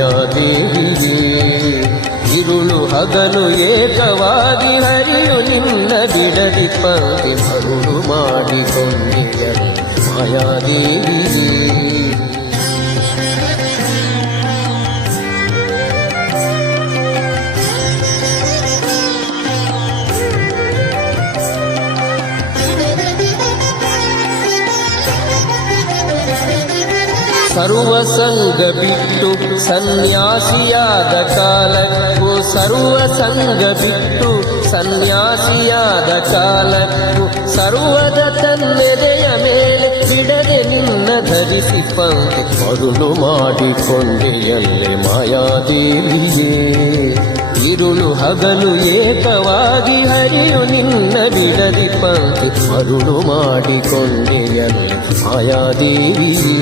ಮಾಯಾದೇವಿಯೇ ಇರುಳು ಹಗಲು ಏಕವಾಗಿ ಹರಿಯು ನಿನ್ನ ಬಿಡದಿ ಪಂಕ್ತಿ ಮರುಳು ಮಾಡಿಕೊಂಡಿಯಲು ಮಾಯಾದೇವಿಯೇ ಸರ್ವ ಸಂಗ ಬಿಟ್ಟು ಸನ್ಯಾಸಿಯಾದ ಕಾಲಕ್ಕೂ ಸರ್ವ ಸಂಗ ಬಿಟ್ಟು ಸನ್ಯಾಸಿಯಾದ ಕಾಲಕ್ಕೂ ಸರ್ವದ ತನ್ನೆದೆಯ ಮೇಲೆ ಬಿಡದೆ ನಿನ್ನ ಧರಿಸಿ ಪಂಕ್ತಿ ಮರುಳು ಮಾಡಿಕೊಂಡೆಯಲ್ಲೇ ಮಾಯಾದೇವಿಯೇ ಇರುಳು ಹಗಲು ಏಕವಾಗಿ ಹರಿಯು ನಿನ್ನ ಬಿಡದಿ ಪಂಕ್ತಿ ಮರುಳು ಮಾಡಿಕೊಂಡೆಯಲ್ಲೇ ಮಾಯಾದೇವಿಯೇ